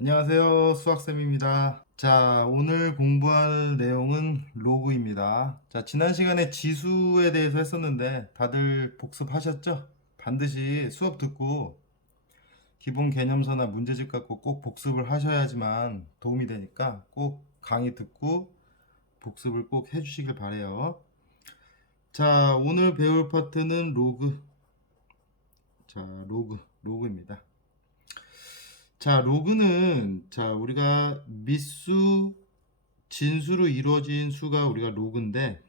안녕하세요. 수학쌤입니다. 자, 오늘 공부할 내용은 로그입니다. 자, 지난 시간에 지수에 대해서 했었는데 다들 복습하셨죠? 반드시 수업 듣고 기본 개념서나 문제집 갖고 꼭 복습을 하셔야지만 도움이 되니까 꼭 강의 듣고 복습을 꼭 해주시길 바래요. 자, 오늘 배울 파트는 로그. 자, 로그입니다. 자, 로그는 우리가 밑수, 진수로 이루어진 수가 우리가 로그인데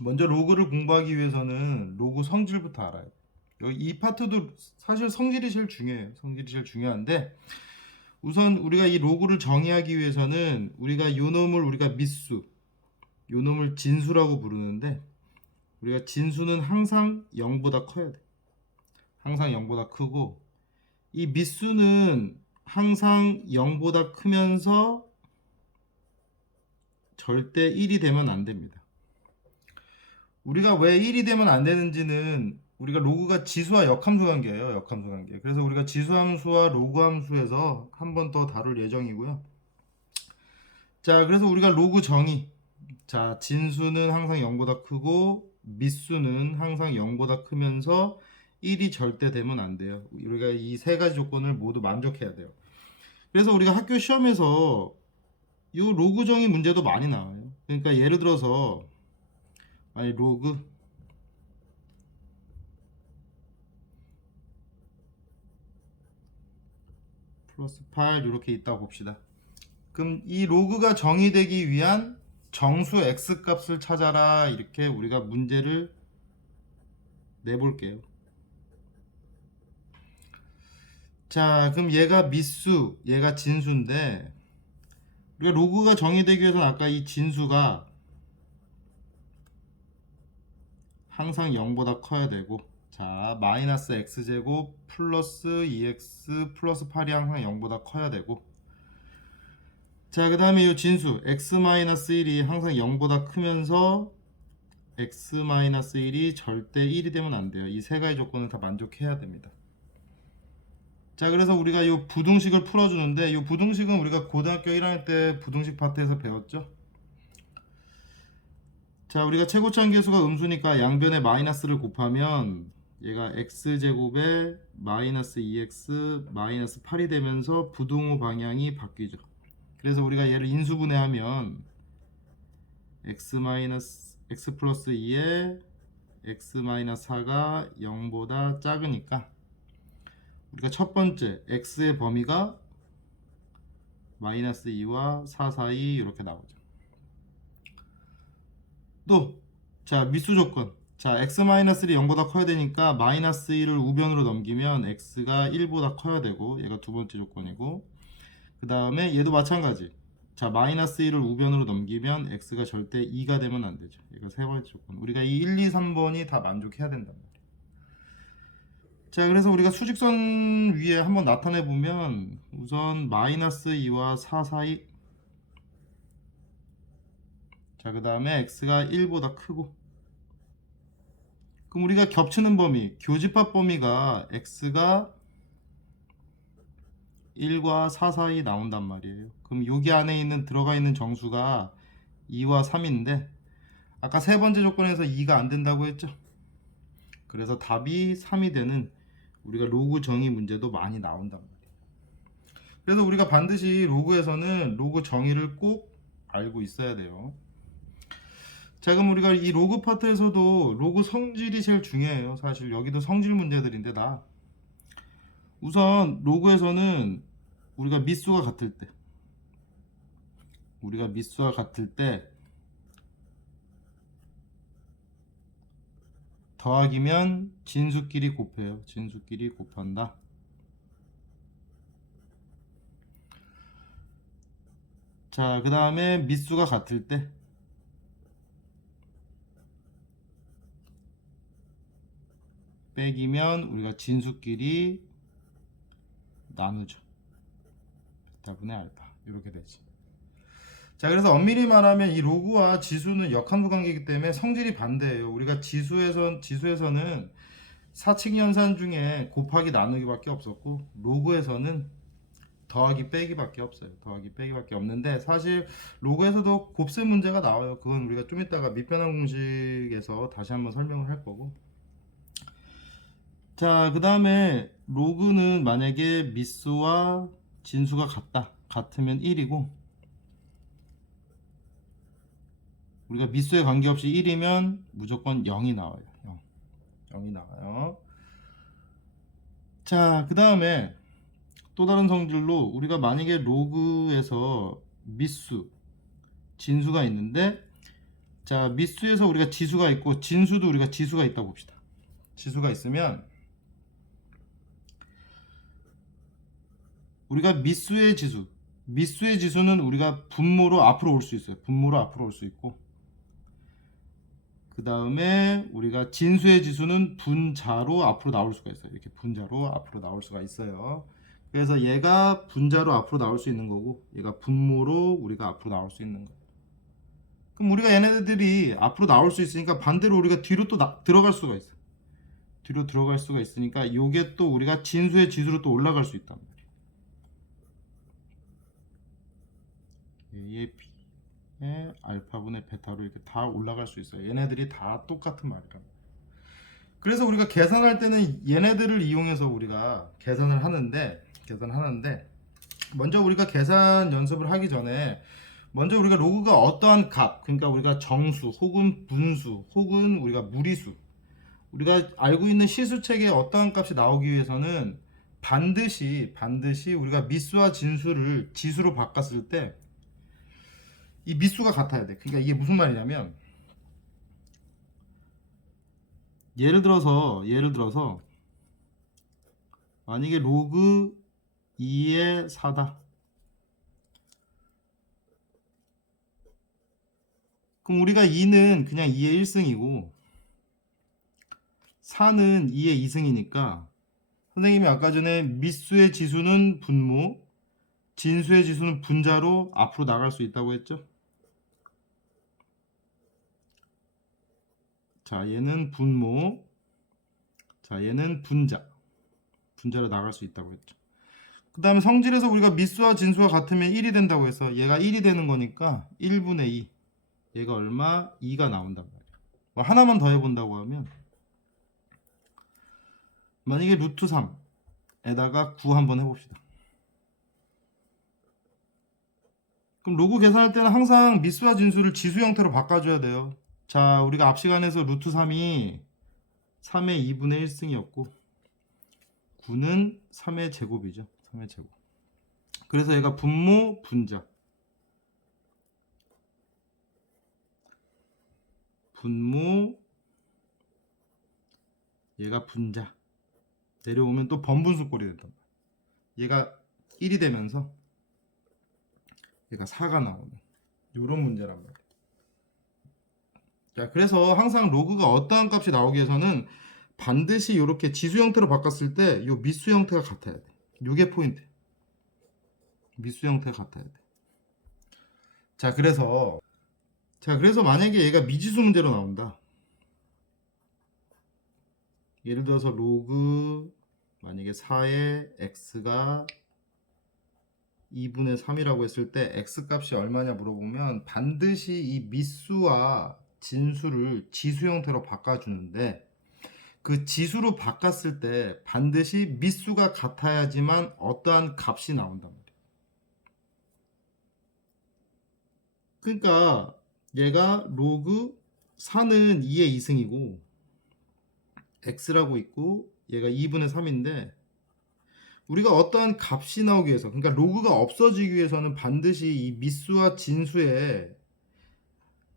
먼저 로그를 공부하기 위해서는 로그 성질부터 알아야 돼. 여기 이 파트도 사실 성질이 제일 중요해요. 성질이 제일 중요한데 우선 우리가 이 로그를 정의하기 위해서는 우리가 요 놈을 우리가 밑수, 요 놈을 진수라고 부르는데 우리가 진수는 항상 0보다 커야 돼. 항상 0보다 크고 이 밑수는 항상 0보다 크면서 절대 1이 되면 안 됩니다. 우리가 왜 1이 되면 안 되는지는 우리가 로그가 지수와 역함수 관계예요. 역함수 관계. 그래서 우리가 지수함수와 로그함수에서 한 번 더 다룰 예정이고요. 자, 그래서 우리가 로그 정의. 자, 진수는 항상 0보다 크고 밑수는 항상 0보다 크면서 1이 절대 되면 안 돼요. 우리가 이 세 가지 조건을 모두 만족해야 돼요. 그래서 우리가 학교 시험에서 이 로그 정의 문제도 많이 나와요. 그러니까 예를 들어서 아니 로그 플러스 8 이렇게 있다고 봅시다. 그럼 이 로그가 정의되기 위한 정수 x 값을 찾아라 이렇게 우리가 문제를 내볼게요. 자, 그럼 얘가 밑수, 얘가 진수인데 우리가 로그가 정의되기 위해서는 아까 이 진수가 항상 0보다 커야 되고 자, 마이너스 x제곱 플러스 2x 플러스 8이 항상 0보다 커야 되고 자, 그 다음에 이 진수 x-1이 항상 0보다 크면서 x-1이 절대 1이 되면 안 돼요. 이 세 가지 조건을 다 만족해야 됩니다. 자, 그래서 우리가 이 부등식을 풀어주는데 이 부등식은 우리가 고등학교 1학년 때 부등식 파트에서 배웠죠. 자, 우리가 최고차함계수가 음수니까 양변에 마이너스를 곱하면 얘가 x제곱에 마이너스 2x 마이너스 8이 되면서 부등호 방향이 바뀌죠. 그래서 우리가 얘를 인수분해하면 x 플러스 2에 x 마이너스 4가 0보다 작으니까 우리가 첫 번째 x의 범위가 마이너스 2와 4 사이 이렇게 나오죠. 또, 자, 미수 조건. 자, x-1이 0보다 커야 되니까 마이너스 1을 우변으로 넘기면 x가 1보다 커야 되고 얘가 두 번째 조건이고 그 다음에 얘도 마찬가지. 자, 마이너스 1을 우변으로 넘기면 x가 절대 2가 되면 안 되죠. 얘가 세 번째 조건. 우리가 이 1, 2, 3번이 다 만족해야 된단 말이에요. 자, 그래서 우리가 수직선 위에 한번 나타내 보면 우선 마이너스 2와 4 사이 자, 그 다음에 x가 1보다 크고 그럼 우리가 겹치는 범위, 교집합 범위가 x가 1과 4 사이 나온단 말이에요. 그럼 여기 안에 있는 들어가 있는 정수가 2와 3인데 아까 세 번째 조건에서 2가 안 된다고 했죠. 그래서 답이 3이 되는 우리가 로그 정의 문제도 많이 나온단 말이에요. 그래서 우리가 반드시 로그에서는 로그 정의를 꼭 알고 있어야 돼요. 자, 그럼 우리가 이 로그 파트에서도 로그 성질이 제일 중요해요. 사실 여기도 성질 문제들인데 다 우선 로그에서는 우리가 밑수가 같을 때 더하기면 진수끼리 곱해요. 진수끼리 곱한다. 자, 그 다음에 밑수가 같을 때 빼기면 우리가 진수끼리 나누죠. 베타분의 알파 이렇게 되지. 자, 그래서 엄밀히 말하면 이 로그와 지수는 역함수 관계이기 때문에 성질이 반대예요. 우리가 지수에서는 사칙 연산 중에 곱하기 나누기밖에 없었고 로그에서는 더하기 빼기밖에 없어요. 더하기 빼기밖에 없는데 사실 로그에서도 곱셈 문제가 나와요. 그건 우리가 좀 이따가 밑변환 공식에서 다시 한번 설명을 할 거고. 자, 그 다음에 로그는 만약에 미수와 진수가 같으면 1이고, 우리가 미수에 관계없이 1이면 무조건 0이 나와요. 0이 나와요. 자, 그 다음에 또 다른 성질로 우리가 만약에 로그에서 미수, 진수가 있는데, 자, 미수에서 우리가 지수가 있고 진수도 우리가 지수가 있다고 봅시다. 지수가 있으면 우리가 미수의 지수는 우리가 분모로 앞으로 올 수 있어요. 분모로 앞으로 올 수 있고, 그 다음에 우리가 진수의 지수는 분자로 앞으로 나올 수가 있어요. 이렇게 분자로 앞으로 나올 수가 있어요. 그래서 얘가 분자로 앞으로 나올 수 있는 거고, 얘가 분모로 우리가 앞으로 나올 수 있는 거예요. 그럼 우리가 얘네들이 앞으로 나올 수 있으니까 반대로 우리가 뒤로 또 들어갈 수가 있어요. 뒤로 들어갈 수가 있으니까 요게 또 우리가 진수의 지수로 또 올라갈 수 있단 말이에요. A의 B의 알파분의 베타로 이렇게 다 올라갈 수 있어요. 얘네들이 다 똑같은 말이라. 그래서 우리가 계산할 때는 얘네들을 이용해서 우리가 계산을 하는데 먼저 우리가 계산 연습을 하기 전에 먼저 우리가 로그가 어떠한 값, 그러니까 우리가 정수 혹은 분수 혹은 우리가 무리수, 우리가 알고 있는 시수책에 어떠한 값이 나오기 위해서는 반드시 우리가 미수와 진수를 지수로 바꿨을 때 이 미수가 같아야 돼. 그러니까 이게 무슨 말이냐면, 예를 들어서 만약에 로그 2의 4다. 그럼 우리가 2는 그냥 2의 1승이고 4는 2의 2승이니까 선생님이 아까 전에 미수의 지수는 분모, 진수의 지수는 분자로 앞으로 나갈 수 있다고 했죠. 자, 얘는 분모, 자, 얘는 분자로 나갈 수 있다고 했죠. 그 다음에 성질에서 우리가 미수와 진수가 같으면 1이 된다고 해서 얘가 1이 되는 거니까 1분의 2, 얘가 얼마? 2가 나온단 말이야. 뭐 하나만 더 해본다고 하면, 만약에 루트 3에다가 9 한번 해봅시다. 그럼 로그 계산할 때는 항상 미수와 진수를 지수 형태로 바꿔줘야 돼요. 자, 우리가 앞 시간에서 루트 3이 3의 2분의 1승이었고 9는 3의 제곱이죠. 3의 제곱. 그래서 얘가 분모, 분자. 분모, 얘가 분자. 내려오면 또 번분수꼴이 된단 말이야. 얘가 1이 되면서 얘가 4가 나오는 이런 문제란 말이야. 자, 그래서 항상 로그가 어떠한 값이 나오기 위해서는 반드시 이렇게 지수 형태로 바꿨을 때 이 미수 형태가 같아야 돼. 이게 포인트. 미수 형태가 같아야 돼. 자, 그래서 만약에 얘가 미지수 문제로 나온다. 예를 들어서 로그 만약에 4의 x가 2분의 3이라고 했을 때 x 값이 얼마냐 물어보면 반드시 이 미수와 진수를 지수 형태로 바꿔주는데, 그 지수로 바꿨을 때 반드시 미수가 같아야지만 어떠한 값이 나온단 말이에요. 그러니까 얘가 로그 4는 2의 2승이고 x라고 있고 얘가 2분의 3인데, 우리가 어떠한 값이 나오기 위해서, 그러니까 로그가 없어지기 위해서는 반드시 이 미수와 진수의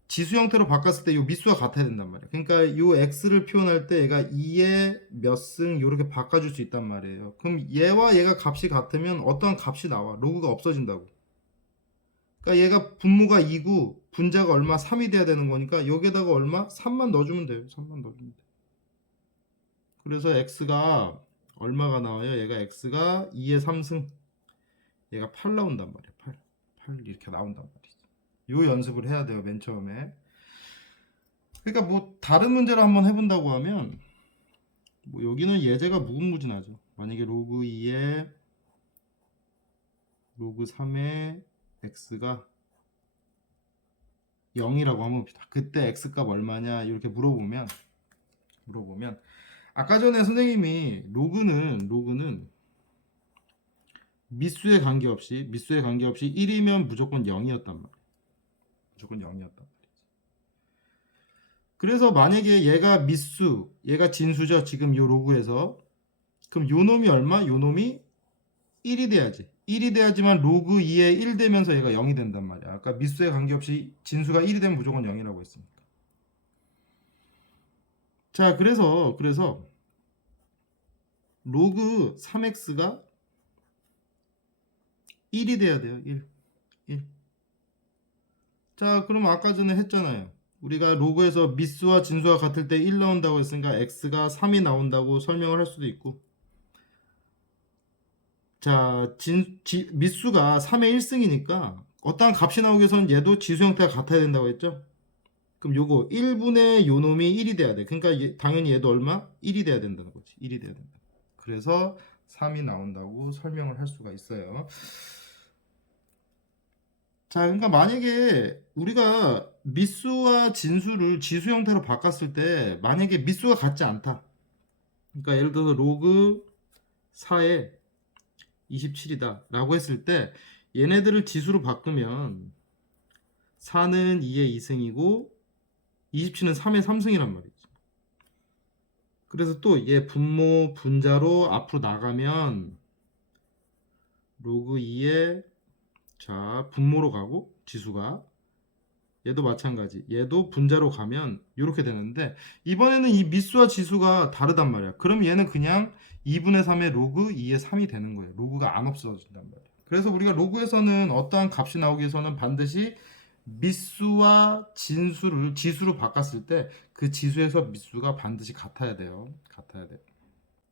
지수 형태로 바꿨을 때 이 미수가 같아야 된단 말이에요. 그러니까 이 x를 표현할 때 얘가 2의 몇 승 이렇게 바꿔줄 수 있단 말이에요. 그럼 얘와 얘가 값이 같으면 어떠한 값이 나와. 로그가 없어진다고. 그러니까 얘가 분모가 2고 분자가 얼마? 3이 돼야 되는 거니까 여기에다가 얼마? 3만 넣어주면 돼요. 3만 넣어주면 돼. 그래서 x가 얼마가 나와요? 얘가 x가 2의 3승, 얘가 8 나온단 말이에요. 8 이렇게 나온단 말이죠. 요 연습을 해야 돼요, 맨 처음에. 그러니까 뭐 다른 문제를 한번 해본다고 하면, 뭐 여기는 예제가 무궁무진하죠. 만약에 로그 2의 로그 3의 x가 0이라고 하면 봅시다. 그때 x값 얼마냐 이렇게 물어보면 아까 전에 선생님이 로그는 미수에 관계없이 1이면 무조건 0이었단 말이에요. 무조건 0이었단 말이에요. 그래서 만약에 얘가 진수죠. 지금 요 로그에서. 그럼 요 놈이 얼마? 요 놈이 1이 돼야지. 1이 돼야지만 로그 2에 1 되면서 얘가 0이 된단 말이야. 아까 미수에 관계없이 진수가 1이 되면 무조건 0이라고 했으니까. 자, 그래서 로그 3x가 1이 돼야 돼요. 1. 자, 그럼 아까 전에 했잖아요. 우리가 로그에서 미수와 진수가 같을 때 1 나온다고 했으니까 x가 3이 나온다고 설명을 할 수도 있고. 자, 미수가 3의 1승이니까 어떠한 값이 나오기 위해서는 얘도 지수 형태가 같아야 된다고 했죠? 그럼 요거 1분의 요 놈이 1이 돼야 돼. 그러니까 당연히 얘도 얼마? 1이 돼야 된다는 거지. 1이 돼야 된다. 그래서 3이 나온다고 설명을 할 수가 있어요. 자, 그러니까 만약에 우리가 미수와 진수를 지수 형태로 바꿨을 때 만약에 미수가 같지 않다. 그러니까 예를 들어서 로그 4에 27이다 라고 했을 때 얘네들을 지수로 바꾸면 4는 2의 2승이고 27은 3의 3승이란 말이지. 그래서 또 얘 분모 분자로 앞으로 나가면 로그 2에 자 분모로 가고 지수가 얘도 마찬가지. 얘도 분자로 가면 이렇게 되는데 이번에는 이 미수와 지수가 다르단 말이야. 그럼 얘는 그냥 2분의 3의 로그 2의 3이 되는 거예요. 로그가 안 없어진단 말이야. 그래서 우리가 로그에서는 어떠한 값이 나오기 위해서는 반드시 미수와 진수를 지수로 바꿨을 때 그 지수에서 미수가 반드시 같아야 돼요. 같아야 돼요.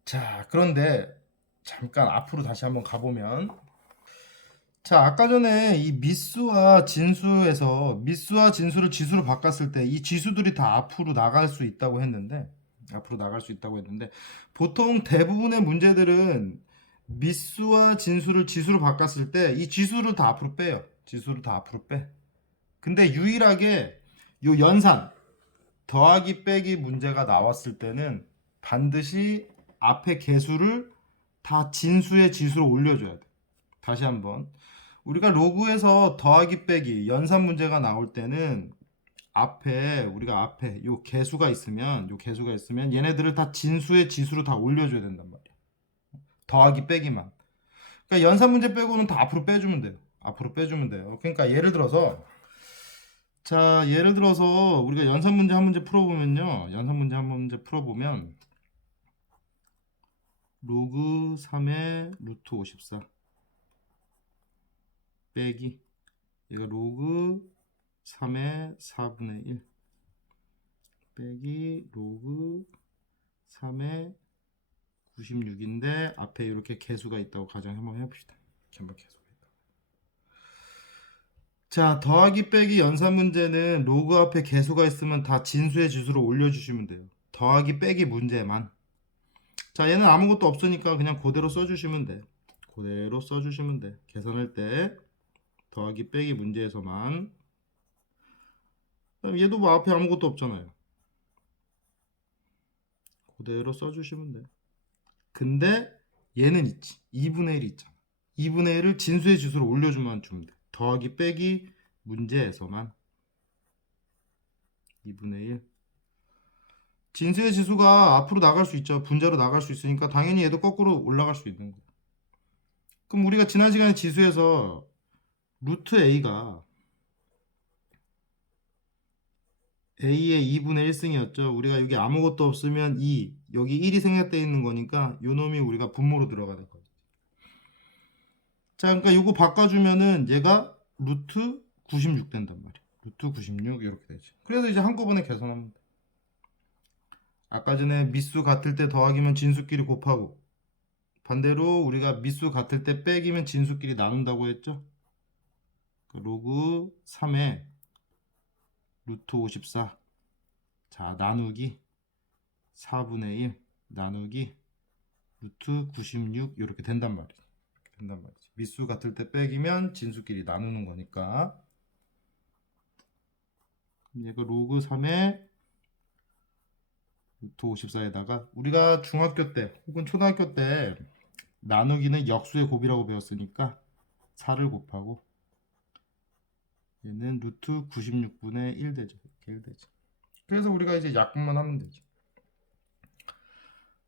자, 그런데 잠깐 앞으로 다시 한번 가보면 자, 아까 전에 이 미수와 진수를 지수로 바꿨을 때 이 지수들이 다 앞으로 나갈 수 있다고 했는데 보통 대부분의 문제들은 미수와 진수를 지수로 바꿨을 때 이 지수를 다 앞으로 빼요. 지수를 다 앞으로 빼. 근데 유일하게 요 연산 더하기 빼기 문제가 나왔을 때는 반드시 앞에 개수를 다 진수의 지수로 올려줘야 돼. 다시 한번 우리가 로그에서 더하기 빼기 연산 문제가 나올 때는 우리가 앞에 요 개수가 있으면 얘네들을 다 진수의 지수로 다 올려줘야 된단 말이야. 더하기 빼기만. 그러니까 연산 문제 빼고는 다 앞으로 빼주면 돼요. 앞으로 빼주면 돼요. 그러니까 예를 들어서 우리가 연산 문제 한 문제 풀어보면요. 로그 3의 루트 54 빼기 얘가 로그 3의 4분의 1 빼기 로그 3의 96인데 앞에 이렇게 개수가 있다고 가정 한번 해봅시다. 개수가 있다. 자, 더하기 빼기 연산 문제는 로그 앞에 개수가 있으면 다 진수의 지수로 올려주시면 돼요. 더하기 빼기 문제만. 자, 얘는 아무것도 없으니까 그냥 그대로 써주시면 돼. 계산할 때 더하기 빼기 문제에서만. 그럼 얘도 뭐 앞에 아무것도 없잖아요. 그대로 써주시면 돼. 근데 얘는 있지. 2분의 1이 있잖아. 2분의 1을 진수의 지수로 올려주면 돼. 더하기 빼기 문제에서만 2분의 1. 진수의 지수가 앞으로 나갈 수 있죠. 분자로 나갈 수 있으니까 당연히 얘도 거꾸로 올라갈 수 있는 거예요. 그럼 우리가 지난 시간에 지수에서 루트 A가 A의 2분의 1승이었죠. 우리가 여기 아무것도 없으면 2, 여기 1이 생략되어 있는 거니까 요 놈이 우리가 분모로 들어가는 거예요. 자, 그러니까 요거 바꿔주면은 얘가 루트 96 된단 말이야. 루트 96 이렇게 되죠. 그래서 이제 한꺼번에 계산하면 돼. 아까 전에 미수 같을 때 더하기면 진수끼리 곱하고 반대로 우리가 미수 같을 때 빼기면 진수끼리 나눈다고 했죠. 로그 3에 루트 54 자 나누기 4분의 1 나누기 루트 96 이렇게 된단 말이에요. 된단 말이지. 밑수 같을 때 빼기면 진수끼리 나누는 거니까. 얘가 로그 3에 루트 54에다가 우리가 중학교 때 혹은 초등학교 때 나누기는 역수의 곱이라고 배웠으니까 4를 곱하고 얘는 루트 96분의 1 되죠. 이렇게 1 되죠. 그래서 우리가 이제 약분만 하면 되죠.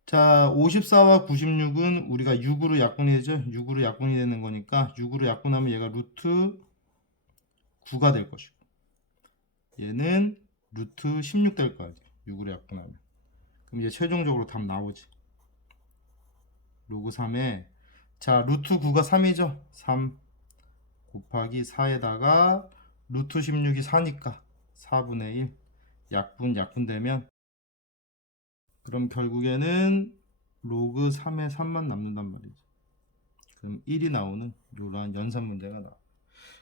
자, 54와 96은 우리가 6으로 약분이 되죠. 6으로 약분이 되는 거니까 6으로 약분하면 얘가 루트 9가 될 것이고 얘는 루트 16 될 거 아니에요. 6으로 약분하면. 그럼 이제 최종적으로 답 나오지. 로그 3에 자, 루트 9가 3이죠. 3 곱하기 4에다가 루트 16이 4니까 4분의 1 약분되면 그럼 결국에는 로그 3에 3만 남는단 말이죠. 그럼 1이 나오는 이러한 연산 문제가 나와.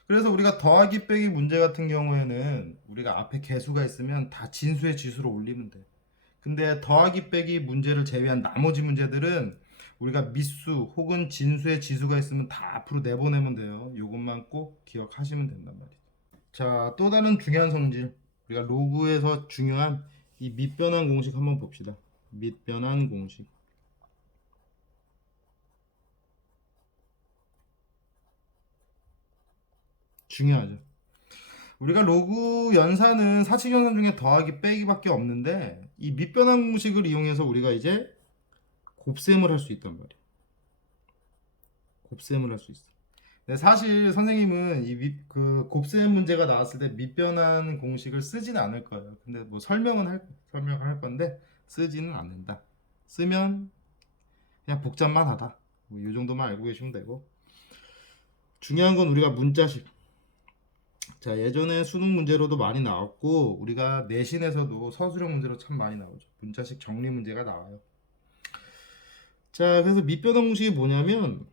그래서 우리가 더하기 빼기 문제 같은 경우에는 우리가 앞에 개수가 있으면 다 진수의 지수로 올리면 돼. 근데 더하기 빼기 문제를 제외한 나머지 문제들은 우리가 미수 혹은 진수의 지수가 있으면 다 앞으로 내보내면 돼요. 이것만 꼭 기억하시면 된단 말이죠. 자, 또 다른 중요한 성질. 우리가 로그에서 중요한 이 밑변환 공식 한번 봅시다. 밑변환 공식. 중요하죠. 우리가 로그 연산은 사칙 연산 중에 더하기 빼기밖에 없는데 이 밑변환 공식을 이용해서 우리가 이제 곱셈을 할 수 있단 말이에요. 곱셈을 할 수 있어. 근데 사실 선생님은 그 곱셈 문제가 나왔을 때 밑변환 공식을 쓰지는 않을 거예요. 근데 뭐 설명할 건데 쓰지는 않는다. 쓰면 그냥 복잡만 하다. 뭐이 정도만 알고 계시면 되고. 중요한 건 우리가 문자식. 자, 예전에 수능 문제로도 많이 나왔고 우리가 내신에서도 서술형 문제로 참 많이 나오죠. 문자식 정리 문제가 나와요. 자, 그래서 밑변환 공식이 뭐냐면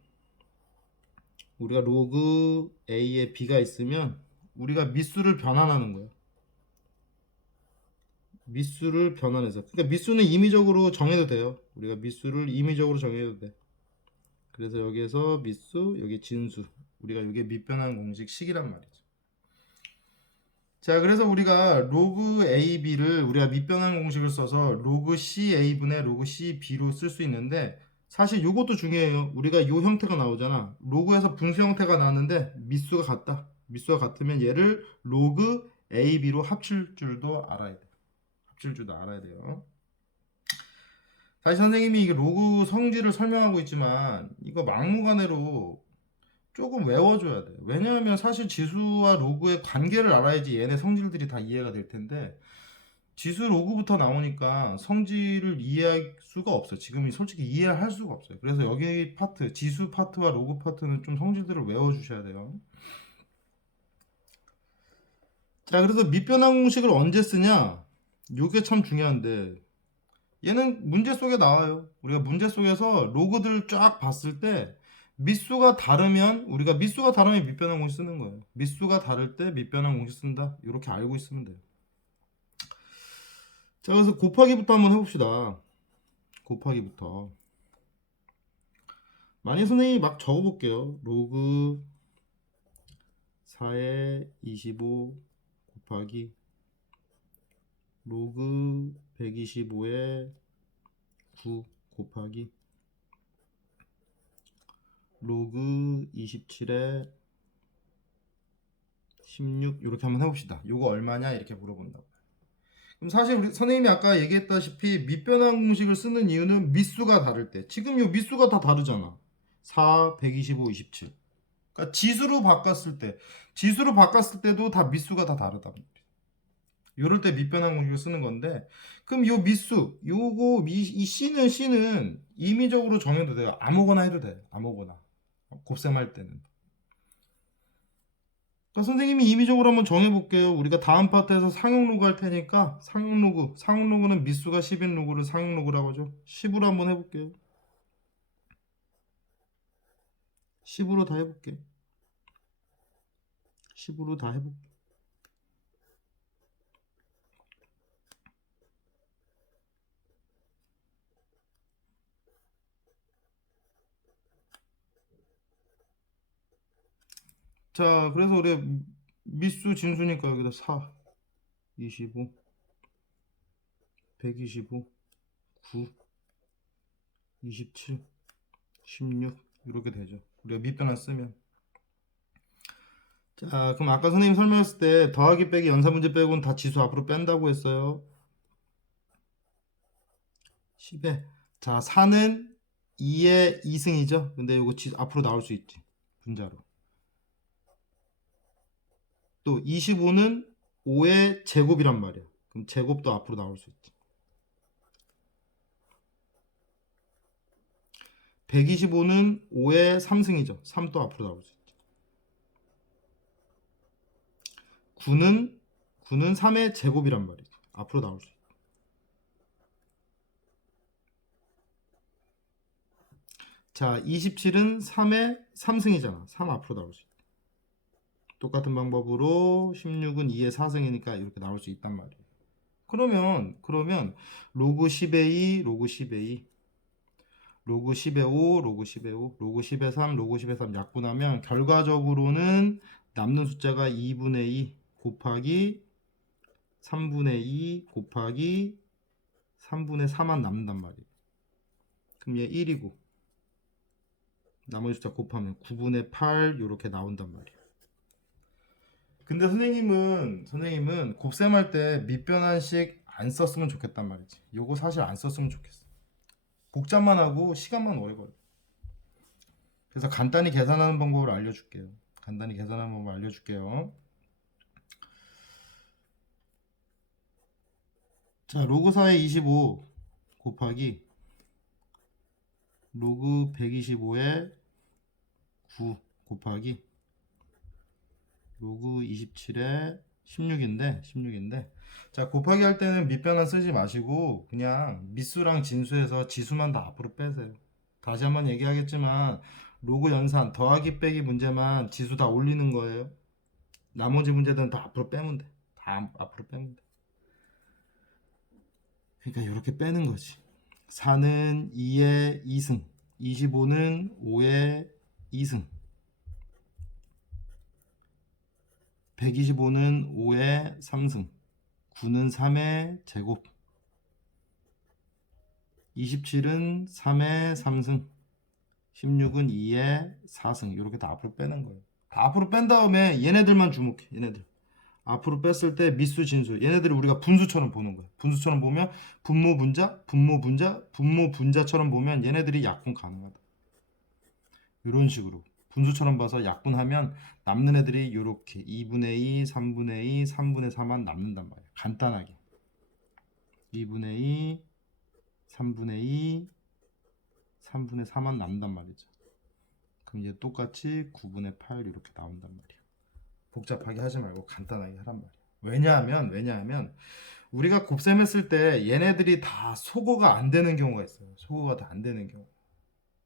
우리가 로그 A에 B가 있으면 우리가 밑수를 변환하는 거예요. 밑수를 변환해서. 그러니까 밑수는 임의적으로 정해도 돼요. 우리가 밑수를 임의적으로 정해도 돼. 그래서 여기에서 밑수, 여기 진수. 우리가 이게 밑변환 공식 식이란 말이죠. 자, 그래서 우리가 로그 AB를 우리가 밑변환 공식을 써서 로그 CA분의 로그 CB로 쓸 수 있는데 사실 이것도 중요해요. 우리가 이 형태가 나오잖아. 로그에서 분수 형태가 나왔는데 밑수가 같다. 밑수가 같으면 얘를 로그 AB로 합칠 줄도 알아야 돼. 합칠 줄도 알아야 돼요. 사실 선생님이 이게 로그 성질을 설명하고 있지만 이거 막무가내로 조금 외워줘야 돼요. 왜냐하면 사실 지수와 로그의 관계를 알아야지 얘네 성질들이 다 이해가 될 텐데 지수 로그부터 나오니까 성질을 이해할 수가 없어요. 지금 솔직히 이해할 수가 없어요. 그래서 여기 파트, 지수 파트와 로그 파트는 좀 성질들을 외워주셔야 돼요. 자, 그래서 밑변환 공식을 언제 쓰냐? 요게 참 중요한데 얘는 문제 속에 나와요. 우리가 문제 속에서 로그들 쫙 봤을 때 밑수가 다르면 우리가 밑수가 다르면 밑변환 공식 쓰는 거예요. 밑수가 다를 때 밑변환 공식 쓴다. 이렇게 알고 있으면 돼요. 자, 그래서 곱하기부터 한번 해봅시다. 곱하기부터. 만약 선생님이 막 적어볼게요. 로그 4에 25 곱하기 로그 125에 9 곱하기 로그 27에 16 이렇게 한번 해봅시다. 이거 얼마냐 이렇게 물어본다고. 그럼 사실 우리 선생님이 아까 얘기했다시피 밑변환 공식을 쓰는 이유는 밑수가 다를 때. 지금 이 밑수가 다 다르잖아. 4, 125, 27. 그러니까 지수로 바꿨을 때도 다 밑수가 다 다르다. 이럴 때 밑변환 공식을 쓰는 건데, 그럼 요 밑수, 이 C는 임의적으로 정해도 돼요. 아무거나 해도 돼. 아무거나. 곱셈할 때는. 그러니까 선생님이 임의적으로 한번 정해볼게요. 우리가 다음 파트에서 상용 로그 할 테니까 상용 로그는 밑수가 10인 로그를 상용 로그라고 하죠. 10으로 한번 해볼게요. 10으로 다 해볼게. 10으로 다 해볼게. 자, 그래서 우리 미수 진수니까 여기다 4, 25, 125, 9, 27, 16 이렇게 되죠. 우리가 밑변환 쓰면. 자, 그럼 아까 선생님 설명했을 때 더하기 빼기 연산 문제 빼고는 다 지수 앞으로 뺀다고 했어요. 10에. 자, 4는 2의 2승이죠. 근데 이거 앞으로 나올 수 있지. 분자로. 또 25는 5의 제곱이란 말이야. 그럼 제곱도 앞으로 나올 수 있지. 125는 5의 3승이죠. 3도 앞으로 나올 수 있지. 9는 3의 제곱이란 말이지. 앞으로 나올 수 있지. 자, 27은 3의 3승이잖아. 3 앞으로 나올 수 있지. 똑같은 방법으로 16은 2의 4승이니까 이렇게 나올 수 있단 말이에요. 그러면 로그 10의 2, 로그 10의 2, 로그 10의 5, 로그 10의 5, 로그 10의 3, 로그 10의 3 약분하면 결과적으로는 남는 숫자가 2분의 2 곱하기 3분의 2 곱하기 3분의 4만 남는단 말이에요. 그럼 얘 1이고 나머지 숫자 곱하면 9분의 8 이렇게 나온단 말이에요. 근데 선생님은 곱셈할 때 밑변환식 안 썼으면 좋겠단 말이지. 요거 사실 안 썼으면 좋겠어. 복잡만 하고 시간만 오래 걸려. 그래서 간단히 계산하는 방법을 알려줄게요. 자, 로그 4의 25 곱하기 로그 125의 9 곱하기 로그 27의 16인데 자, 곱하기 할 때는 밑변환 쓰지 마시고 그냥 미수랑 진수에서 지수만 다 앞으로 빼세요. 다시 한번 얘기하겠지만 로그 연산 더하기 빼기 문제만 지수 다 올리는 거예요. 나머지 문제들은 다 앞으로 빼면 돼. 다 앞으로 빼면 돼. 그러니까 이렇게 빼는 거지. 4는 2의 2승, 25는 5의 2승, 125는 5의 3승, 9는 3의 제곱, 27은 3의 3승, 16은 2의 4승. 이렇게 다 앞으로 빼는 거예요. 다 앞으로 뺀 다음에 얘네들만 주목해. 얘네들. 앞으로 뺐을 때 미수, 진수. 얘네들을 우리가 분수처럼 보는 거예요. 분수처럼 보면 분모, 분자, 분모, 분자, 분모, 분자처럼 보면 얘네들이 약분 가능하다. 이런 식으로. 분수처럼 봐서 약분하면 남는 애들이 이렇게 2분의 2, 3분의 2, 3분의 4만 남는단 말이에요. 간단하게. 2분의 2, 3분의 2, 3분의 4만 남는단 말이죠. 그럼 이제 똑같이 9분의 8 이렇게 나온단 말이에요. 복잡하게 하지 말고 간단하게 하란 말이에요. 왜냐하면 우리가 곱셈했을 때 얘네들이 다 소거가 안 되는 경우가 있어요. 소거가 다 안 되는 경우.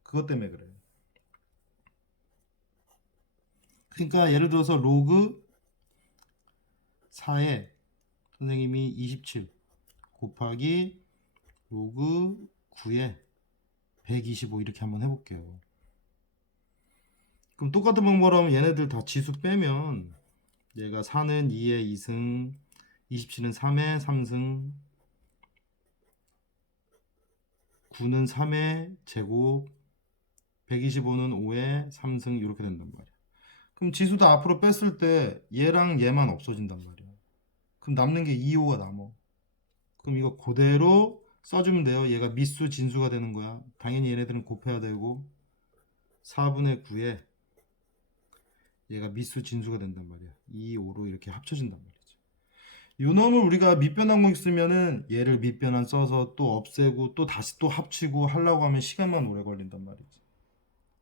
그것 때문에 그래요. 그러니까 예를 들어서 로그 4에 선생님이 27 곱하기 로그 9에 125 이렇게 한번 해볼게요. 그럼 똑같은 방법으로 하면 얘네들 다 지수 빼면 얘가 4는 2의 2승, 27은 3의 3승, 9는 3의 제곱, 125는 5의 3승 이렇게 된단 말이야. 그럼 지수 다 앞으로 뺐을 때 얘랑 얘만 없어진단 말이야. 그럼 남는 게 2, 5가 남어. 그럼 이거 그대로 써주면 돼요. 얘가 미수, 진수가 되는 거야. 당연히 얘네들은 곱해야 되고 4분의 9에 얘가 미수, 진수가 된단 말이야. 2, 5로 이렇게 합쳐진단 말이지. 요 놈을 우리가 밑변환공 쓰면은 얘를 밑변환 써서 또 없애고 또 다시 또 합치고 하려고 하면 시간만 오래 걸린단 말이지.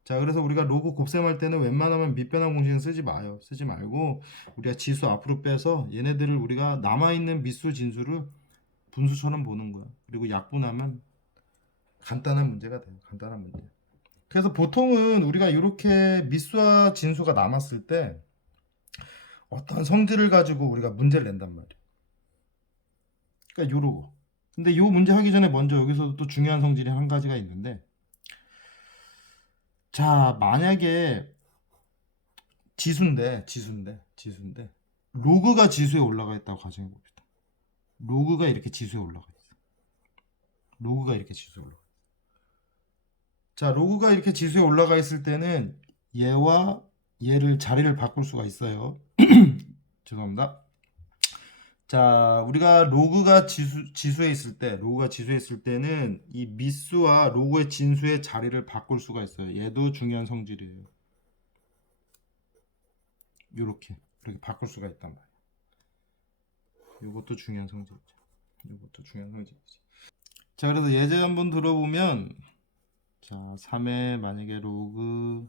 자, 그래서 우리가 로그 곱셈할 때는 웬만하면 밑변환 공식은 쓰지 마요. 쓰지 말고 우리가 지수 앞으로 빼서 얘네들을 우리가 남아있는 미수, 진수를 분수처럼 보는 거야. 그리고 약분하면 간단한 문제가 돼요. 간단한 문제. 그래서 보통은 우리가 이렇게 미수와 진수가 남았을 때 어떤 성질을 가지고 우리가 문제를 낸단 말이야. 그러니까 요러고. 근데 요 문제 하기 전에 먼저 여기서도 또 중요한 성질이 한 가지가 있는데 자, 만약에 지수인데 로그가 지수에 올라가 있다고 가정해 봅시다. 로그가 이렇게 지수에 올라가 있어. 로그가 이렇게 지수에 올라가. 자, 로그가 이렇게 지수에 올라가 있을 때는 얘와 얘를 자리를 바꿀 수가 있어요. 죄송합니다. 자, 우리가 로그가 지수에 있을 때, 로그가 지수에 있을 때는 이 미수와 로그의 진수의 자리를 바꿀 수가 있어요. 얘도 중요한 성질이에요. 이렇게 바꿀 수가 있단 말이에요. 이것도 중요한 성질이죠. 이것도 중요한 성질이죠. 자, 그래서 예제 한번 들어보면, 자, 3의 만약에 로그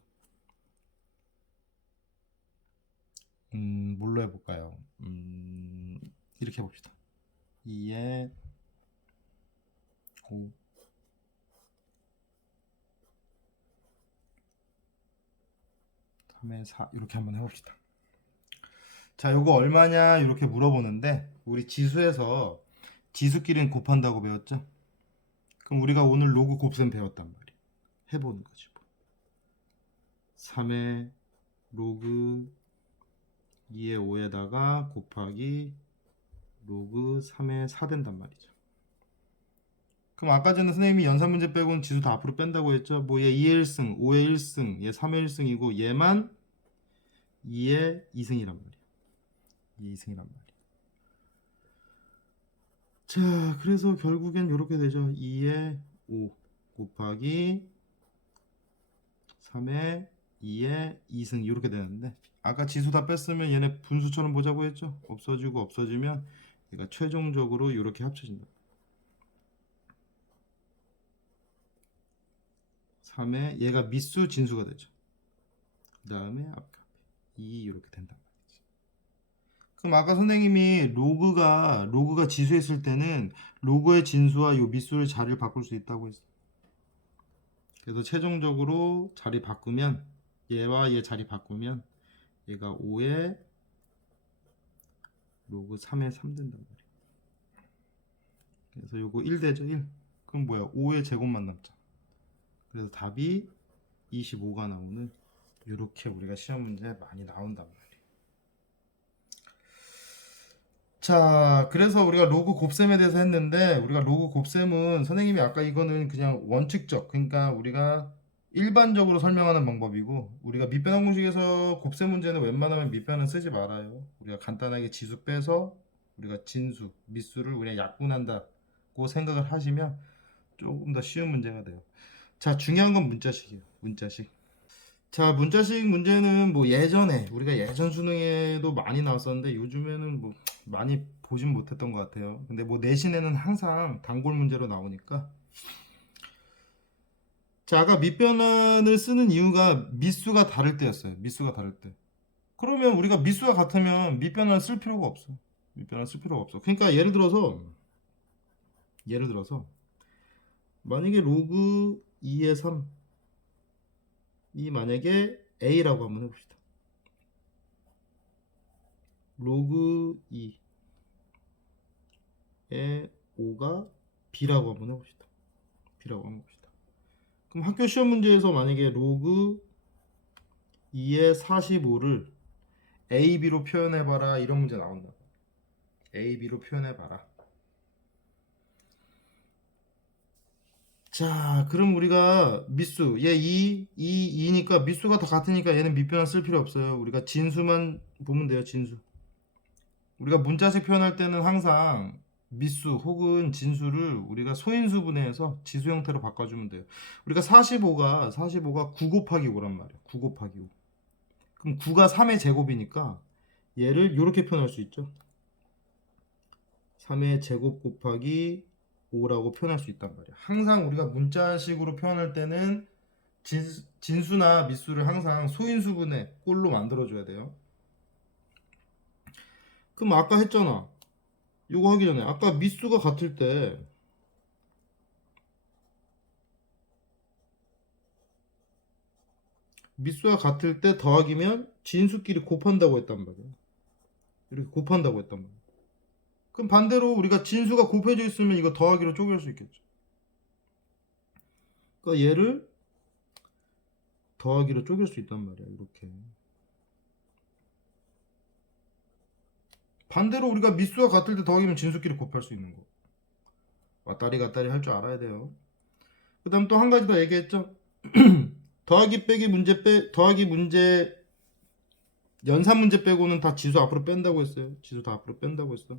뭘로 해볼까요? 이렇게 해봅시다. 2의 5 3의 4 이렇게 한번 해봅시다. 자, 요거 얼마냐 이렇게 물어보는데 우리 지수에서 지수끼리는 곱한다고 배웠죠? 그럼 우리가 오늘 로그 곱셈 배웠단 말이에요. 해보는 거지 뭐. 3의 로그 2의 5에다가 곱하기 로그 3의 4 된단 말이죠. 그럼 아까 전에 선생님이 연산 문제 빼고는 지수 다 앞으로 뺀다고 했죠? 뭐 얘 2의 1승, 5의 1승, 얘 3의 1승이고 얘만 2의 2승이란 말이에요. 2의 2승이란 말이에요. 자, 그래서 결국엔 이렇게 되죠. 2의 5 곱하기 3의 2의 2승 이렇게 되는데 아까 지수 다 뺐으면 얘네 분수처럼 보자고 했죠. 없어지고 없어지면 얘가 최종적으로 이렇게 합쳐진다. 3의 얘가 미수 진수가 되죠. 그 다음에 앞에 2 이렇게 된단 말이지. 그럼 아까 선생님이 로그가 지수했을 때는 로그의 진수와 요 미수의 자리를 바꿀 수 있다고 했어. 그래서 최종적으로 자리 바꾸면 얘와 얘 자리 바꾸면 얘가 5의 로그 3의 3 된단 말이에요. 그래서 요거 1 되죠 1. 그럼 뭐야 5의 제곱만 남자. 그래서 답이 25가 나오는 이렇게 우리가 시험 문제 많이 나온단 말이에요. 자, 그래서 우리가 로그 곱셈에 대해서 했는데 우리가 로그 곱셈은 선생님이 아까 이거는 그냥 원칙적 그러니까 우리가 일반적으로 설명하는 방법이고 우리가 밑변환 공식에서 곱셈 문제는 웬만하면 밑변은 쓰지 말아요. 우리가 간단하게 지수 빼서 우리가 진수, 미수를 그냥 약분한다고 생각을 하시면 조금 더 쉬운 문제가 돼요. 자, 중요한 건 문자식이에요. 문자식. 자, 문자식 문제는 뭐 예전에 우리가 예전 수능에도 많이 나왔었는데 요즘에는 뭐 많이 보진 못했던 것 같아요. 근데 뭐 내신에는 항상 단골 문제로 나오니까. 자, 아까 밑변환을 쓰는 이유가 미수가 다를 때였어요. 미수가 다를 때. 그러면 우리가 미수가 같으면 밑변환을 쓸 필요가 없어. 밑변환 쓸 필요가 없어. 그러니까 예를 들어서 만약에 로그 2의 3 이 만약에 a라고 한번 해봅시다. 로그 2의 5가 b라고 한번 해봅시다. b라고 한번 해봅시다. 그럼 학교 시험 문제에서 만약에 로그 2의 45를 ab로 표현해봐라 이런 문제 나온다. ab로 표현해봐라. 자, 그럼 우리가 미수 얘 2니까 미수가 다 같으니까 얘는 밑변환 쓸 필요 없어요. 우리가 진수만 보면 돼요. 진수. 우리가 문자식 표현할 때는 항상 미수 혹은 진수를 우리가 소인수분해해서 지수 형태로 바꿔주면 돼요. 우리가 45가 9 곱하기 5란 말이에요. 9 곱하기 5. 그럼 9가 3의 제곱이니까 얘를 이렇게 표현할 수 있죠. 3의 제곱 곱하기 5라고 표현할 수 있단 말이에요. 항상 우리가 문자식으로 표현할 때는 진수나 미수를 항상 소인수분해 꼴로 만들어줘야 돼요. 그럼 아까 했잖아. 이거 하기 전에 아까 미수가 같을 때 미수가 같을 때 더하기면 진수끼리 곱한다고 했단 말이에요. 이렇게 곱한다고 했단 말이에요. 그럼 반대로 우리가 진수가 곱해져 있으면 이거 더하기로 쪼갤 수 있겠죠. 그러니까 얘를 더하기로 쪼갤 수 있단 말이야. 이렇게. 반대로 우리가 미수가 같을 때 더하기면 진수끼리 곱할 수 있는 거. 왔다리 갔다리 할 줄 알아야 돼요. 그 다음 또 한 가지 더 얘기했죠. 더하기 빼기 문제 더하기 문제 연산 문제 빼고는 다 지수 앞으로 뺀다고 했어요. 지수 다 앞으로 뺀다고 했어.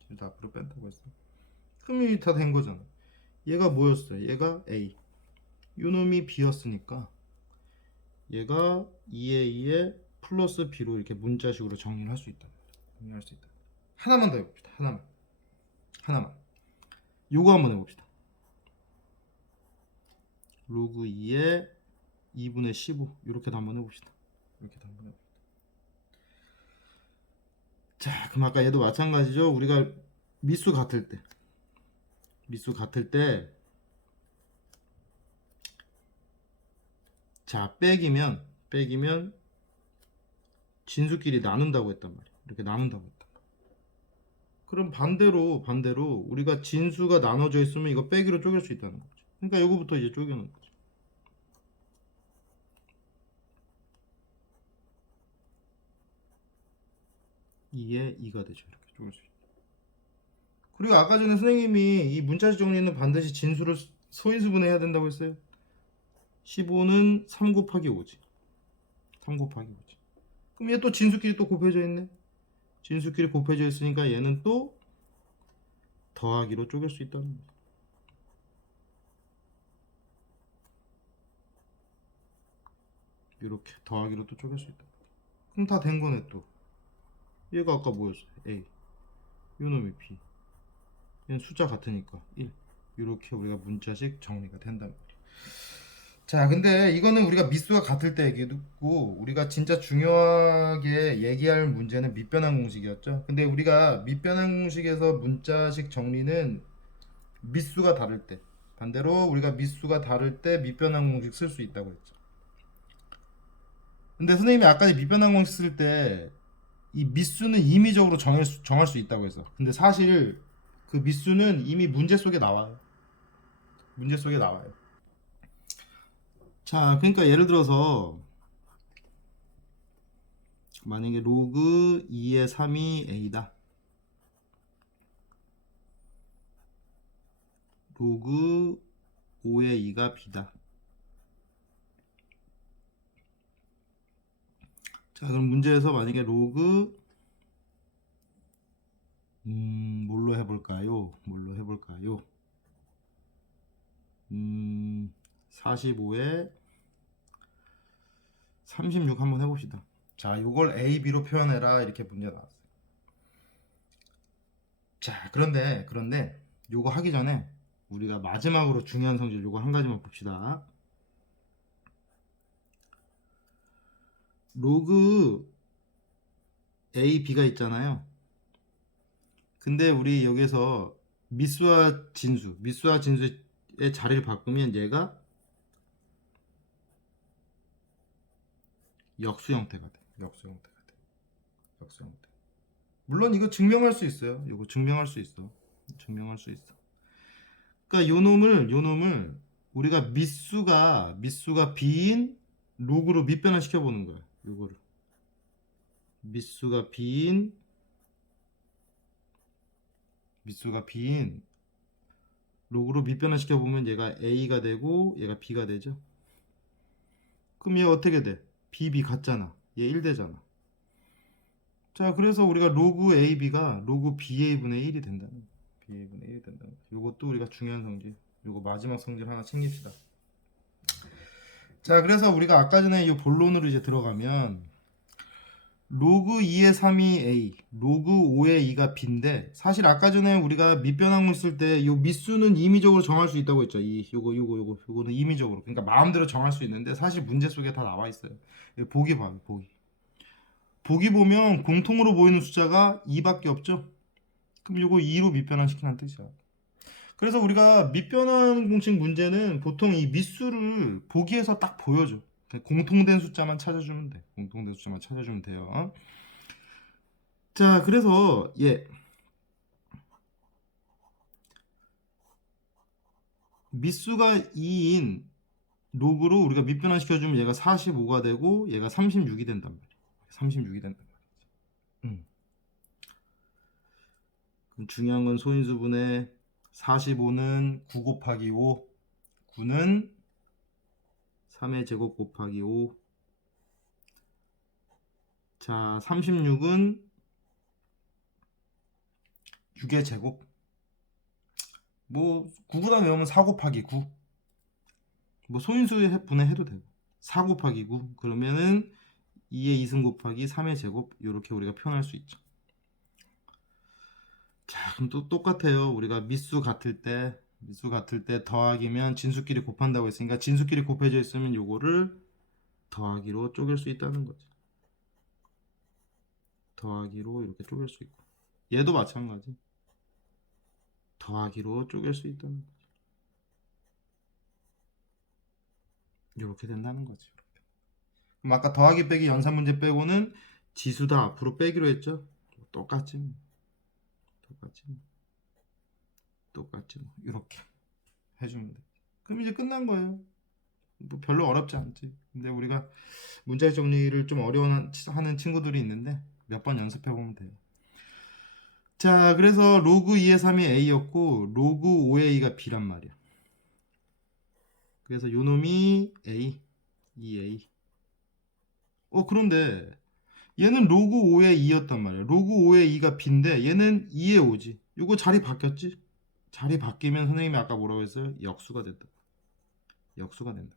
지수 다 앞으로 뺀다고 했어. 그럼 이게 다 된 거잖아. 얘가 뭐였어요? 얘가 A. 요놈이 B였으니까 얘가 2에 2에 플러스 B로 이렇게 문자식으로 정리를 할 수 있다. 정리할 수 있다. 하나만 더 해봅시다. 하나만. 요거 한번 해봅시다. 로그 2에 2분의 15 이렇게도 한번 해봅시다. 이렇게도 한번 해봅시다. 자, 그럼 아까 얘도 마찬가지죠. 우리가 미수 같을 때 자, 빼기면 진수끼리 나눈다고 했단 말이야. 이렇게 나눈다고 했단 말이야. 그럼 반대로 우리가 진수가 나눠져 있으면 이거 빼기로 쪼갤 수 있다는 거죠. 그러니까 요거부터 이제 쪼개는 거죠. 이에 2가 되죠. 이렇게 쪼갤 수 있다. 그리고 아까 전에 선생님이 이 문자식 정리는 반드시 진수를 소인수분해해야 된다고 했어요. 15는 3 곱하기 5지. 3 곱하기 5지. 그럼 얘 또 진수끼리 또 곱해져 있네. 진수끼리 곱해져 있으니까 얘는 또 더하기로 쪼갤 수 있다는 거지. 이렇게 더하기로 또 쪼갤 수 있다. 그럼 다 된 거네 또. 얘가 아까 뭐였어? A. 요놈이 B. 얘는 숫자 같으니까 1. 이렇게 우리가 문자식 정리가 된단 말이야. 자, 근데 이거는 우리가 미수가 같을 때 얘기했고, 우리가 진짜 중요하게 얘기할 문제는 밑변환 공식이었죠. 근데 우리가 밑변환 공식에서 문자식 정리는 미수가 다를 때, 반대로 우리가 미수가 다를 때 밑변환 공식 쓸 수 있다고 했죠. 근데 선생님이 아까 밑변환 공식 쓸 때 이 미수는 임의적으로 정할 수 있다고 했어. 근데 사실 그 미수는 이미 문제 속에 나와요. 문제 속에 나와요. 자, 그러니까 예를 들어서 만약에 로그 2의 3이 A다. 로그 5의 2가 B다. 자, 그럼 문제에서 만약에 로그 뭘로 해볼까요? 45에 36 한번 해봅시다. 자, 요걸 A, B로 표현해라 이렇게 문제 나왔어요. 자, 그런데 요거 하기 전에 우리가 마지막으로 중요한 성질 요거 한 가지만 봅시다. 로그 A, B가 있잖아요. 근데 우리 여기서 미수와 진수의 자리를 바꾸면 얘가 역수 형태가 돼. 역수 형태. 물론 이거 증명할 수 있어요. 이거 증명할 수 있어. 그러니까 요 놈을 우리가 미수가 B인 로그로 밑변환 시켜보는 거야. 요거를 미수가 B인 로그로 밑변환 시켜보면 얘가 A가 되고 얘가 B가 되죠. 그럼 얘 어떻게 돼? B 같잖아. 얘 1 되잖아. 자, 그래서 우리가 로그 AB가 로그 BA분의 1이 된다는 거야. BA분의 1이 된다는 거야. 요것도 우리가 중요한 성질. 요거 마지막 성질 하나 챙깁시다. 자, 그래서 우리가 아까 전에 이 본론으로 이제 들어가면 로그 2의 3이 A, 로그 5의 2가 B인데 사실 아까 전에 우리가 밑변환 쓸 때 이 밑수는 임의적으로 정할 수 있다고 했죠. 요거는 임의적으로. 그러니까 마음대로 정할 수 있는데 사실 문제 속에 다 나와 있어요. 보기 봐요, 보기 보면 공통으로 보이는 숫자가 2밖에 없죠. 그럼 요거 2로 밑변환 시키는 뜻이야. 그래서 우리가 밑변환 공식 문제는 보통 이 밑수를 보기에서 딱 보여줘. 공통된 숫자만 찾아주면 돼. 돼요. 자, 그래서 밑수가 2인 로그로 우리가 밑변환 시켜주면 얘가 45가 되고 얘가 36이 된단 말이야. 중요한 건 소인수분해. 45는 9 곱하기 5, 9는 3의 제곱 곱하기 5. 자, 36은 6의 제곱. 뭐 9보다 외우면 4 곱하기 9. 뭐 소인수 분해 해도 되고. 4 곱하기 9. 그러면은 2의 2승 곱하기 3의 제곱. 이렇게 우리가 표현할 수 있죠. 자, 그럼 또 똑같아요. 우리가 미수 같을 때 더하기면 진수끼리 곱한다고 했으니까 진수끼리 곱해져 있으면 요거를 더하기로 쪼갤 수 있다는 거죠. 더하기로 이렇게 쪼갤 수 있고, 얘도 마찬가지. 더하기로 쪼갤 수 있다는 거죠. 이렇게 된다는 거죠. 그럼 아까 더하기 빼기 연산 문제 빼고는 지수 다 앞으로 빼기로 했죠. 똑같지 뭐. 똑같지 뭐. 이렇게 해주면 돼. 그럼 이제 끝난 거예요. 뭐 별로 어렵지 않지. 근데 우리가 문제 정리를 좀 어려워하는 친구들이 있는데 몇 번 연습해 보면 돼요. 자, 그래서 로그 2의 3이 A였고 로그 5의 2가 B란 말이야. 그래서 요 놈이 A, 2A. 그런데 얘는 로그 5의 2였단 말이야. 로그 5의 2가 B인데 얘는 2의 5지. 요거 자리 바뀌었지? 자리 바뀌면 선생님이 아까 뭐라고 했어요? 역수가 된다. 역수가 된다.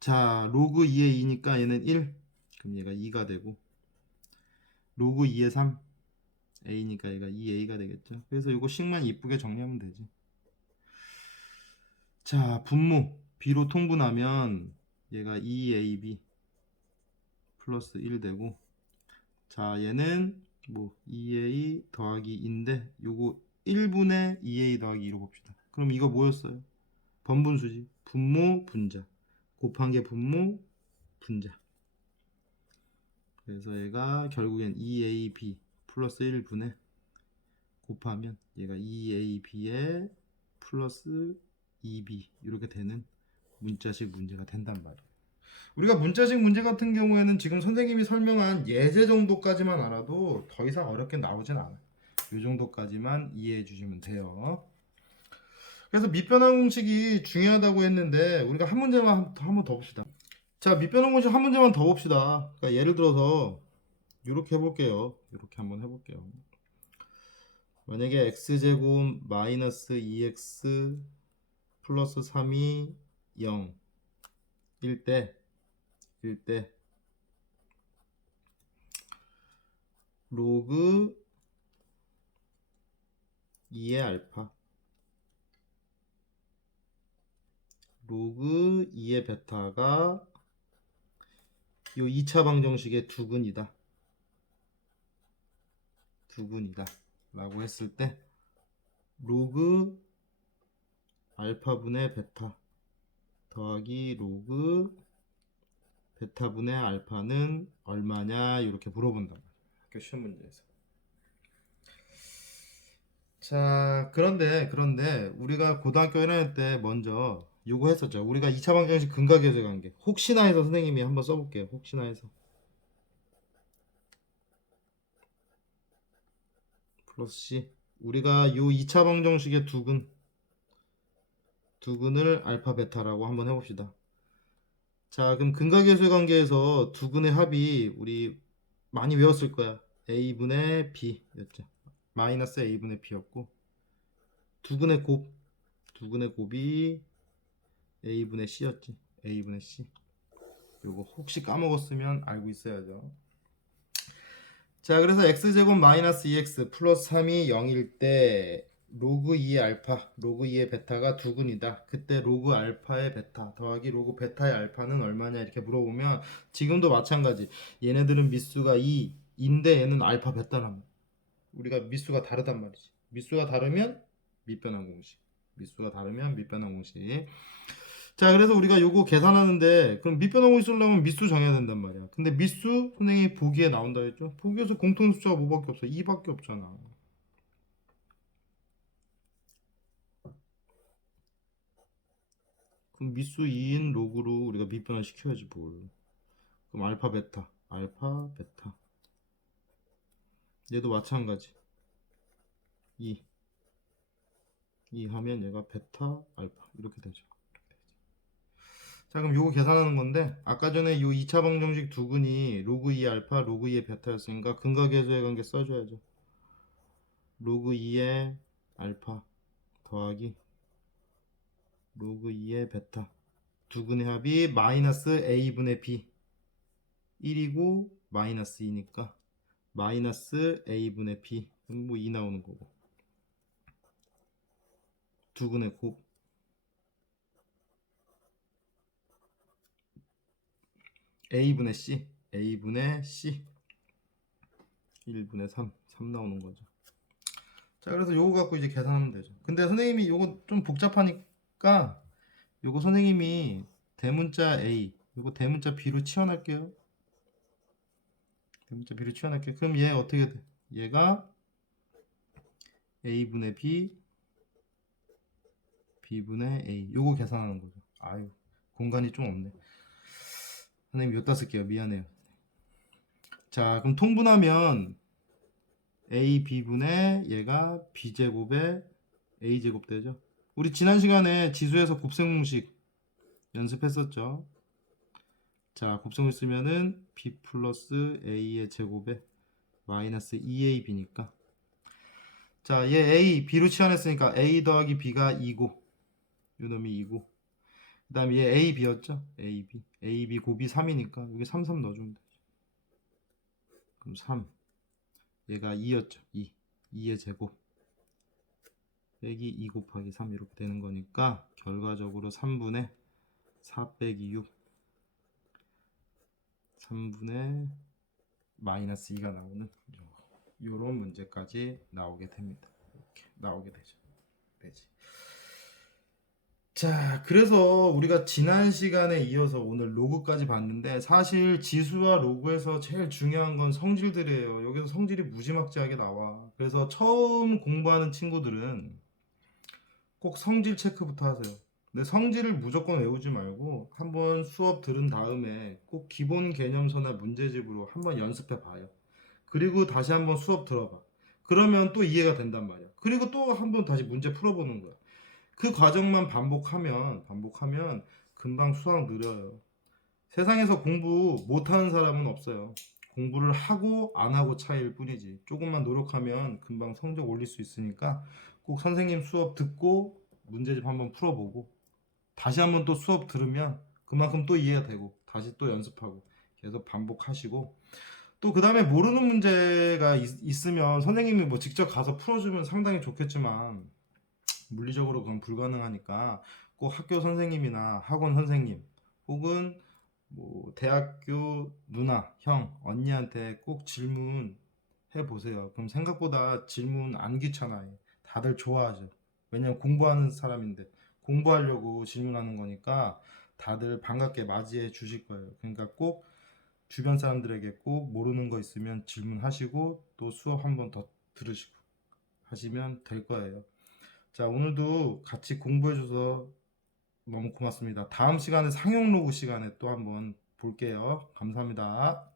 자, 로그 2의 2니까 얘는 1. 그럼 얘가 2가 되고 로그 2의 3 A니까 얘가 2A가 되겠죠. 그래서 이거 식만 이쁘게 정리하면 되지. 자, 분모 B로 통분하면 얘가 2AB 플러스 1 되고, 자, 얘는 뭐 2A 더하기 2인데 요거 1분의 2A 더하기 2로 봅시다. 그럼 이거 뭐였어요? 번분수지. 분모 분자 곱한 게 분모 분자. 그래서 얘가 결국엔 2AB 플러스 1분의 곱하면 얘가 2AB에 플러스 2B 이렇게 되는 문자식 문제가 된단 말이에요. 우리가 문자식 문제 같은 경우에는 지금 선생님이 설명한 예제 정도까지만 알아도 더 이상 어렵게 나오진 않아요. 이 정도까지만 이해해 주시면 돼요. 그래서 밑변환 공식이 중요하다고 했는데 우리가 한 문제만 한 번 더 봅시다. 자, 밑변환 공식 한 문제만 더 봅시다. 그러니까 예를 들어서 이렇게 해볼게요. 이렇게 한번 해볼게요. 만약에 x제곱 마이너스 2x 플러스 3이 0 일 때 로그 2의 알파 로그 2의 베타가 요 2차 방정식의 두근이다 라고 했을 때 로그 알파분의 베타 더하기 로그 베타분의 알파는 얼마냐 이렇게 물어본다. 학교 시험 문제에서. 자, 그런데 우리가 고등학교 1학년 때 먼저 요거 했었죠. 우리가 2차 방정식 근각계수의 관계. 혹시나 해서 선생님이 한번 써볼게요. 혹시나 해서 플러스 C. 우리가 요 2차 방정식의 두근을 알파 베타라고 한번 해봅시다. 자, 그럼 근각계수의 관계에서 두근의 합이 우리 많이 외웠을 거야. A분의 B였죠. 마이너스 A분의 B였고 두근의 곱이 A분의 C였지. A분의 C. 요거 혹시 까먹었으면 알고 있어야죠. 자, 그래서 x제곱 마이너스 2x 플러스 3이 0일 때 로그 2의 알파, 로그 2의 베타가 두근이다. 그때 로그 알파의 베타 더하기 로그 베타의 알파는 얼마냐 이렇게 물어보면 지금도 마찬가지. 얘네들은 미수가 2인데 얘는 알파 베타란 우리가 미수가 다르단 말이지. 미수가 다르면 밑변환 공식. 자, 그래서 우리가 요거 계산하는데 그럼 밑변환 공식 쓰려면 미수 정해야 된단 말이야. 근데 미수 선생님이 보기에 나온다 했죠. 보기에서 공통 숫자가 뭐밖에 없어? 2밖에 없잖아. 그럼 미수 2인 로그로 우리가 밑변환 시켜야지 뭘. 그럼 알파 베타 얘도 마찬가지. 2 하면 얘가 베타 알파 이렇게 되죠. 자, 그럼 요거 계산하는 건데 아까 전에 요 2차 방정식 두근이 로그 2 알파 로그 2의 베타였으니까 근각계수의 관계 써줘야죠. 로그 2의 알파 더하기 로그 2의 베타 두근의 합이 마이너스 a분의 b 1이고 마이너스 2니까 마이너스 a분의 b 그럼 뭐 2 나오는 거고 두근의 곱 a분의 c 1분의 3 나오는 거죠. 자, 그래서 요거 갖고 이제 계산하면 되죠. 근데 선생님이 요거 좀 복잡하니까 요거 선생님이 대문자 a 요거 대문자 b로 치환할게요. 대문자 b로 치환할게요. 그럼 얘 어떻게 돼? 얘가 a분의 b b분의 a 요거 계산하는 거죠. 아유, 공간이 좀 없네. 선생님 여기다 쓸게요. 미안해요. 자, 그럼 통분하면 a b분의 얘가 b제곱에 a제곱 되죠. 우리 지난 시간에 지수에서 곱셈공식 연습했었죠. 자, 곱셈을 쓰면은 b 플러스 a의 제곱에 마이너스 2ab니까 자, 얘 a b로 치환했으니까 a 더하기 b가 2고 요놈이 2고 그 다음에 얘 a b였죠. a b 곱이 3이니까 여기 3 넣어주면 되죠. 그럼 3 얘가 2였죠. 2의 제곱 빼기 2 곱하기 3 이렇게 되는 거니까 결과적으로 3분의 4 빼기 6 3분의 마이너스 2가 나오는 요런 문제까지 나오게 됩니다. 이렇게 나오게 되죠. 자, 그래서 우리가 지난 시간에 이어서 오늘 로그까지 봤는데 사실 지수와 로그에서 제일 중요한 건 성질들이에요. 여기서 성질이 무지막지하게 나와. 그래서 처음 공부하는 친구들은 꼭 성질 체크부터 하세요. 근데 성질을 무조건 외우지 말고 한번 수업 들은 다음에 꼭 기본 개념서나 문제집으로 한번 연습해 봐요. 그리고 다시 한번 수업 들어봐. 그러면 또 이해가 된단 말이야. 그리고 또 한번 다시 문제 풀어보는 거야. 그 과정만 반복하면 금방 수학 늘어요. 세상에서 공부 못하는 사람은 없어요. 공부를 하고 안 하고 차이일 뿐이지. 조금만 노력하면 금방 성적 올릴 수 있으니까 꼭 선생님 수업 듣고 문제집 한번 풀어보고 다시 한번 또 수업 들으면 그만큼 또 이해가 되고 다시 또 연습하고 계속 반복하시고 또 그 다음에 모르는 문제가 있으면 선생님이 뭐 직접 가서 풀어주면 상당히 좋겠지만 물리적으로 그건 불가능하니까 꼭 학교 선생님이나 학원 선생님 혹은 뭐 대학교 누나, 형, 언니한테 꼭 질문해 보세요. 그럼 생각보다 질문 안 귀찮아요. 다들 좋아하죠. 왜냐면 공부하는 사람인데 공부하려고 질문하는 거니까 다들 반갑게 맞이해 주실 거예요. 그러니까 꼭 주변 사람들에게 꼭 모르는 거 있으면 질문하시고 또 수업 한 번 더 들으시고 하시면 될 거예요. 자, 오늘도 같이 공부해줘서 너무 고맙습니다. 다음 시간에 상용 로그 시간에 또 한번 볼게요. 감사합니다.